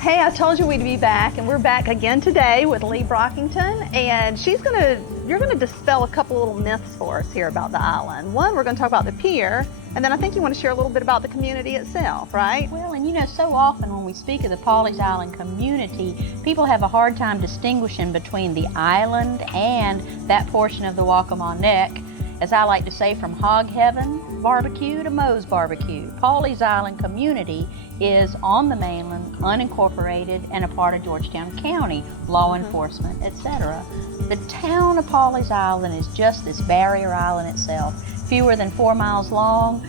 Hey, I told you we'd be back, and we're back again today with Lee Brockington, and you're gonna dispel a couple little myths for us here about the island. One, we're gonna talk about the pier, and then I think you want to share a little bit about the community itself, right? Well, and you know, so often when we speak of the Pawleys Island community, people have a hard time distinguishing between the island and that portion of the Waccamaw Neck, as I like to say, from Hog Heaven barbecue to Moe's barbecue. Pawleys Island community is on the mainland, unincorporated, and a part of Georgetown County, law enforcement, etc. The town of Pawleys Island is just this barrier island itself, fewer than 4 miles long,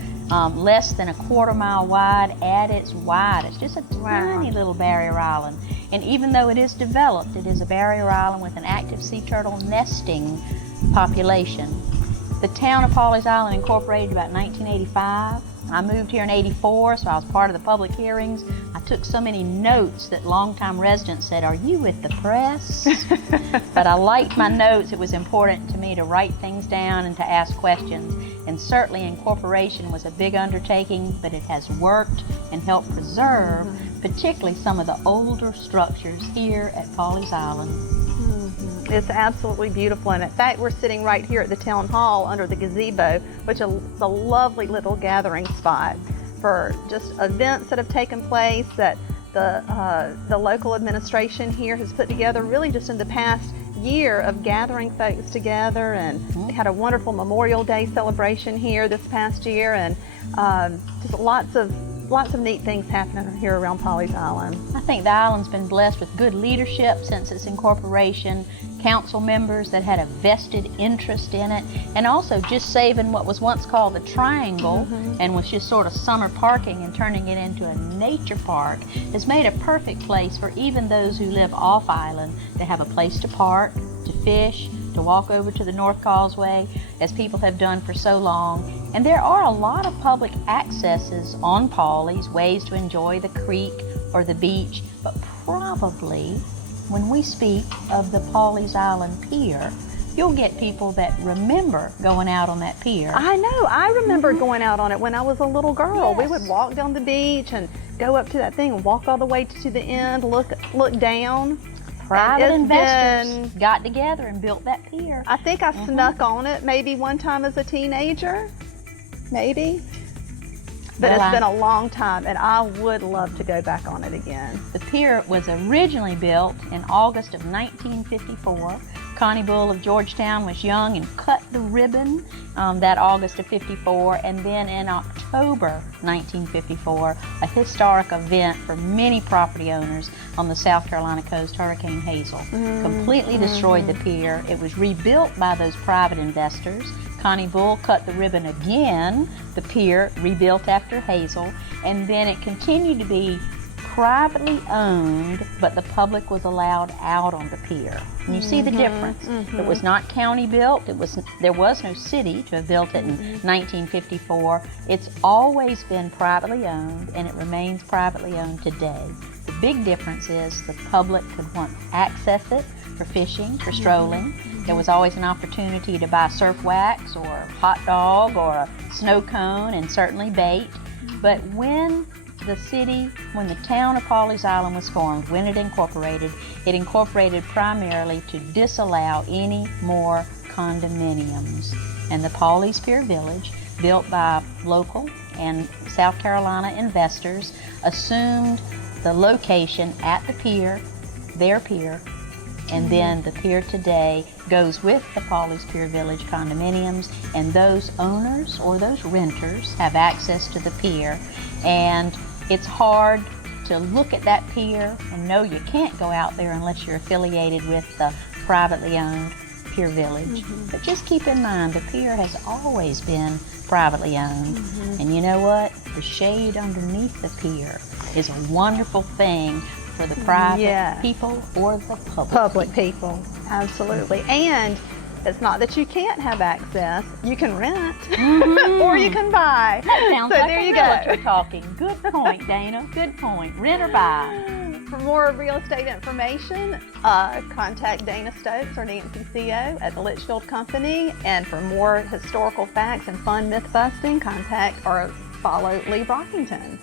less than a quarter-mile wide at its widest. Just a tiny little barrier island. And even though it is developed, it is a barrier island with an active sea turtle nesting population. The town of Pawleys Island incorporated about 1985. I moved here in '84, so I was part of the public hearings. I took so many notes that longtime residents said, "Are you with the press?" But I liked my notes. It was important to me to write things down and to ask questions. And certainly incorporation was a big undertaking, but it has worked and helped preserve particularly some of the older structures here at Pawleys Island. It's absolutely beautiful, and in fact we're sitting right here at the town hall under the gazebo, which is a lovely little gathering spot for just events that have taken place that the local administration here has put together really just in the past year of gathering folks together. And we had a wonderful Memorial Day celebration here this past year, and just lots of neat things happening here around Pawleys Island. I think the island's been blessed with good leadership since its incorporation, council members that had a vested interest in it, and also just saving what was once called the Triangle and was just sort of summer parking and turning it into a nature park has made a perfect place for even those who live off island to have a place to park, to fish, to walk over to the North Causeway, as people have done for so long. And there are a lot of public accesses on Pawleys, ways to enjoy the creek or the beach, but probably when we speak of the Pawleys Island Pier, you'll get people that remember going out on that pier. I know, I remember going out on it when I was a little girl. Yes. We would walk down the beach and go up to that thing and walk all the way to the end, look down. Private investors got together and built that pier. I think I snuck on it maybe one time as a teenager, maybe. But it's been a long time, and I would love to go back on it again. The pier was originally built in August of 1954. Connie Bull of Georgetown was young and cut the ribbon that August of '54, and then in October 1954, a historic event for many property owners on the South Carolina coast, Hurricane Hazel, completely destroyed the pier. It was rebuilt by those private investors. Connie Bull cut the ribbon again, the pier rebuilt after Hazel, and then it continued to be privately owned, but the public was allowed out on the pier. And you see the difference. It was not county built. There was no city to have built it in 1954. It's always been privately owned, and it remains privately owned today. The big difference is the public could once access it for fishing, for strolling. There was always an opportunity to buy surf wax or a hot dog or a snow cone, and certainly bait. But when the town of Pawleys Island was formed, when it incorporated primarily to disallow any more condominiums. And the Pawleys Pier Village, built by local and South Carolina investors, assumed the location at the pier, their pier, and then the pier today goes with the Pawleys Pier Village condominiums, and those owners or those renters have access to the pier. And it's hard to look at that pier and know you can't go out there unless you're affiliated with the privately owned Pier Village. But just keep in mind, the pier has always been privately owned. And you know what? The shade underneath the pier is a wonderful thing for the private people or the public people. Absolutely. And it's not that you can't have access. You can rent or you can buy. That sounds like there a you realtor go. talking. Good point, Dana. Good point. Rent or buy. For more real estate information, contact Dana Stokes or Nancy Co. at the Litchfield Company. And for more historical facts and fun myth busting, contact or follow Lee Brockington.